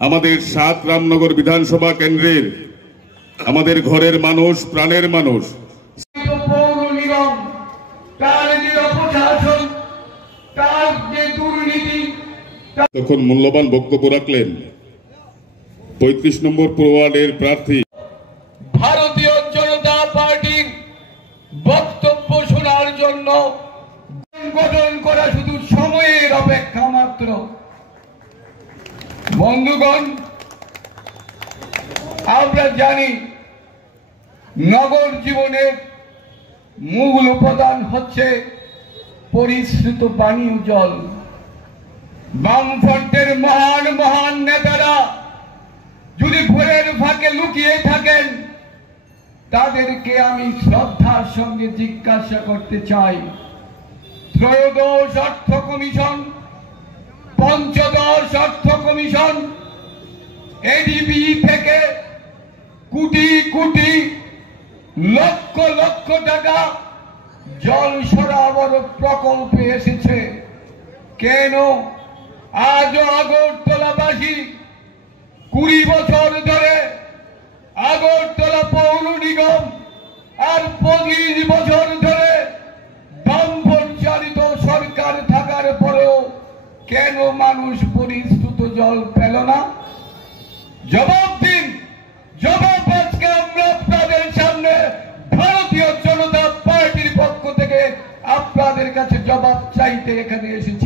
আমাদের ৭ রামনগর বিধানসভা কেন্দ্রের আমাদের ঘরের মানুষ, প্রাণের মানুষ, পৌর নিগম তার যে অপশাসন, তার যে দুর্নীতি, তখন মূল্যবান বক্তব্য রাখলেন ৩৫ নম্বর ওয়ার্ডের প্রার্থী। ভারতীয় জনতা পার্টির বক্তব্য শোনার জন্য গঠন করা শুধু সময়ের অপেক্ষা মাত্র। বন্ধুগণ, আমরা জানি নগর জীবনের মূল উপাদান হচ্ছে পরিশ্রুত পানীয় জল। বামফ্রন্টের মহান মহান নেতারা যদি ভোরের ফাঁকে লুকিয়ে থাকেন, তাদেরকে আমি শ্রদ্ধার সঙ্গে জিজ্ঞাসা করতে চাই, ত্রয়োদশ অর্থ কমিশন, পঞ্চদশ অর্থ কমিশন, এডিবি থেকে কোটি কোটি লক্ষ লক্ষ টাকা জল সরবরাহ প্রকল্পে এসেছে, কেন আজও আগরতলাবাসী ২০ বছর ধরে আগরতলা পৌর নিগম আর ২৫ বছর ধরে বামফ্রন্ট চালিত সরকার থাকার পরেও কেন মানুষ পরিশ্রুত জল পেল না? জবাব দিন, জবাব আজকে আমরা আপনাদের সামনে ভারতীয় জনতা পার্টির পক্ষ থেকে আপনাদের কাছে জবাব চাইতে এখানে এসেছি।